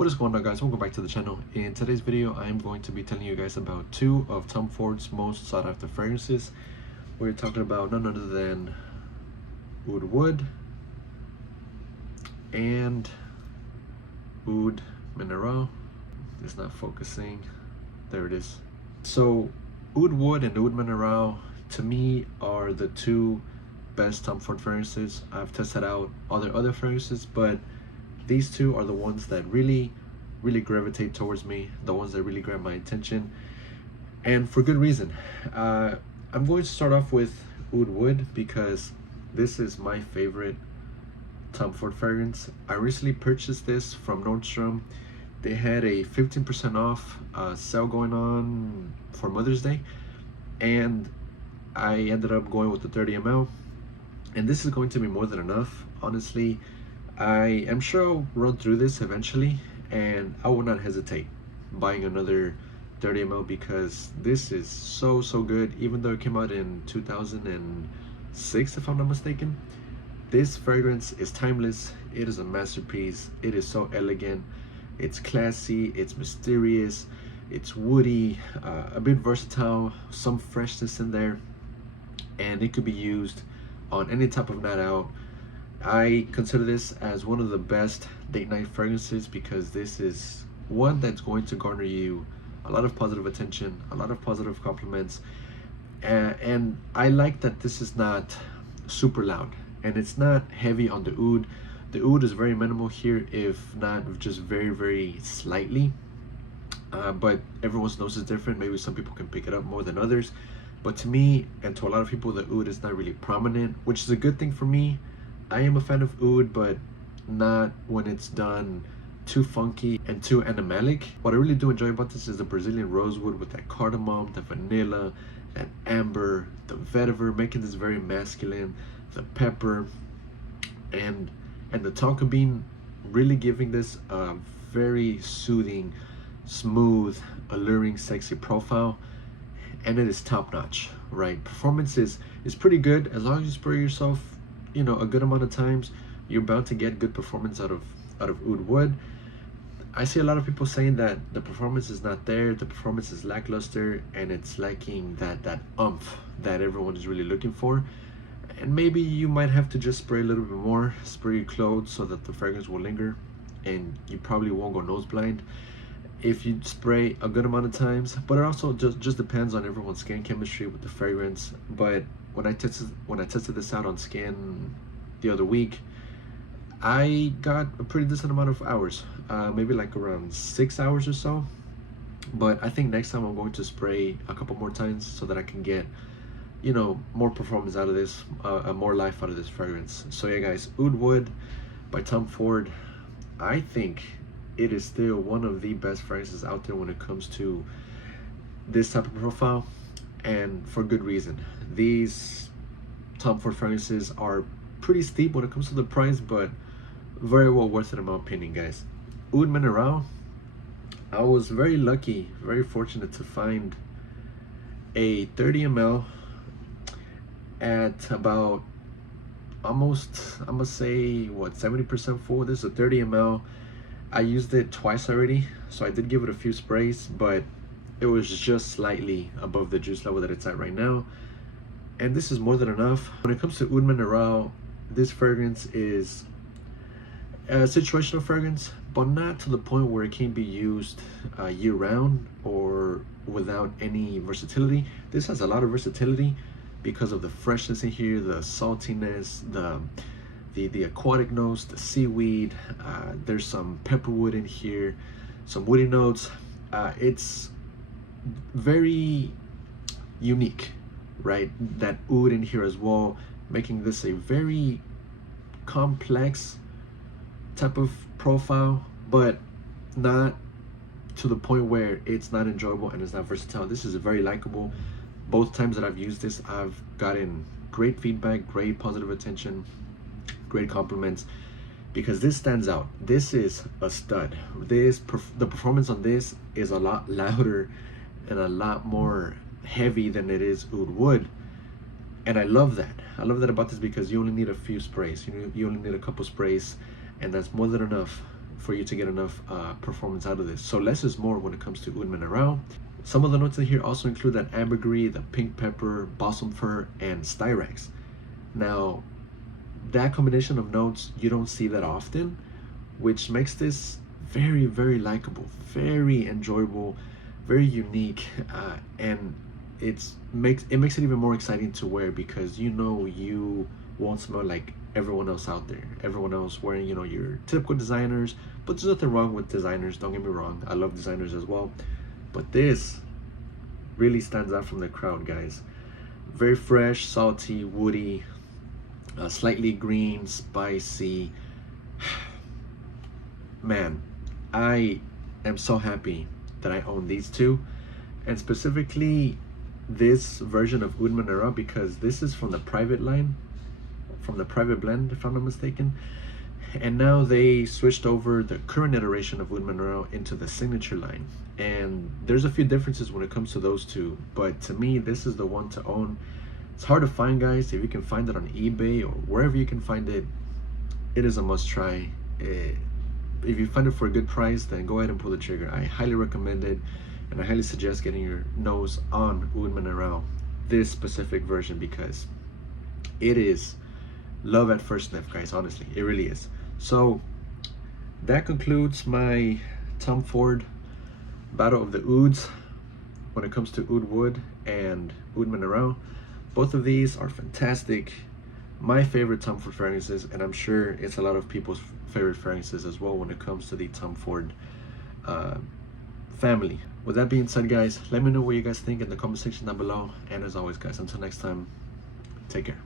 What is going on, guys? Welcome back to the channel. In today's video I am going to be telling you guys about two of Tom Ford's most sought after fragrances. We're talking about none other than Oud Wood and Oud Minerale. It's not focusing. There it is. So Oud Wood and Oud Minerale to me are the two best Tom Ford fragrances. I've tested out other fragrances, but these two are the ones that really gravitate towards me, the ones that really grab my attention, and for good reason. I'm going to start off with Oud Wood because this is my favorite Tom Ford fragrance. I recently purchased this from Nordstrom. They had a 15% off sale going on for Mother's Day, and I ended up going with the 30 ml, and this is going to be more than enough. Honestly, I am sure I'll run through this eventually, and I will not hesitate buying another 30 ml because this is so good. Even though it came out in 2006, if I'm not mistaken, this fragrance is timeless. It is a masterpiece. It is so elegant, it's classy, it's mysterious, it's woody, a bit versatile, some freshness in there, and it could be used on any type of night out. I consider this as one of the best date night fragrances because this is one that's going to garner you a lot of positive attention, a lot of positive compliments, and I like that this is not super loud and it's not heavy on the oud. The oud is very minimal here, if not just very slightly, but everyone's nose is different. Maybe some people can pick it up more than others, but to me and to a lot of people, the oud is not really prominent, which is a good thing for me. I am a fan of oud, but not when it's done too funky and too animalic. What I really do enjoy about this is the Brazilian rosewood with that cardamom, the vanilla, that amber, the vetiver, making this very masculine, the pepper, and the tonka bean, really giving this a very soothing, smooth, alluring, sexy profile, and it is top notch, right? Performance is pretty good. As long as you spray yourself, you know, a good amount of times, you're bound to get good performance out of Oud Wood. I see a lot of people saying that the performance is not there, the performance is lackluster, and it's lacking that oomph that everyone is really looking for. And maybe you might have to just spray a little bit more, spray your clothes so that the fragrance will linger, and you probably won't go nose blind if you spray a good amount of times. But it also just depends on everyone's skin chemistry with the fragrance. But when I tested this out on skin the other week, I got a pretty decent amount of hours, maybe like around 6 hours or so. But I think next time I'm going to spray a couple more times so that I can get, you know, more performance out of this, more life out of this fragrance. So yeah, guys, Oud Wood by Tom Ford, I think it is still one of the best fragrances out there when it comes to this type of profile, and for good reason. These Tom Ford fragrances are pretty steep when it comes to the price, but very well worth it in my opinion, guys. Oud Minerale, I was very lucky, very fortunate to find a 30 ml at about almost, I'm gonna say, what, 70% full. This is a 30 ml. I used it twice already, so I did give it a few sprays, but it was just slightly above the juice level that it's at right now, and this is more than enough. When it comes to Oud Minerale, this fragrance is a situational fragrance, but not to the point where it can be used year-round or without any versatility. This has a lot of versatility because of the freshness in here, the saltiness, the aquatic notes, the seaweed, there's some pepperwood in here, some woody notes. It's very unique, right? That oud in here as well, making this a very complex type of profile, but not to the point where it's not enjoyable and it's not versatile. This is very likable. Both times that I've used this, I've gotten great feedback, great positive attention, great compliments, because this stands out. This is a stud. The performance on this is a lot louder and a lot more heavy than it is Oud Wood, and I love that. I love that about this because you only need a few sprays. You only need a couple sprays, and that's more than enough for you to get enough performance out of this. So less is more when it comes to Oud Minerale. Some of the notes in here also include that ambergris, the pink pepper, balsam fir, and styrax. Now, that combination of notes, you don't see that often, which makes this very, very likable, very enjoyable, very unique, and it makes it even more exciting to wear, because you know you won't smell like everyone else out there. Everyone else wearing, you know, your typical designers, but there's nothing wrong with designers, don't get me wrong. I love designers as well. But this really stands out from the crowd, guys. Very fresh, salty, woody, slightly green, spicy. Man, I am so happy that I own these two, and specifically this version of Oud Minerale, because this is from the private line, from the private blend, if I'm not mistaken. And now they switched over the current iteration of Oud Minerale into the signature line. And there's a few differences when it comes to those two, but to me, this is the one to own. It's hard to find, guys. If you can find it on eBay or wherever you can find it, it is a must try. If you find it for a good price, then go ahead and pull the trigger. I highly recommend it, and I highly suggest getting your nose on Oud Minerale, this specific version, because it is love at first sniff, guys. Honestly, it really is. So that concludes my Tom Ford battle of the Ouds when it comes to Oud Wood and Oud Minerale. Both of these are fantastic. My favorite Tom Ford fragrances, and I'm sure it's a lot of people's favorite fragrances as well when it comes to the Tom Ford family. With that being said, guys, let me know what you guys think in the comment section down below. And as always, guys, until next time, take care.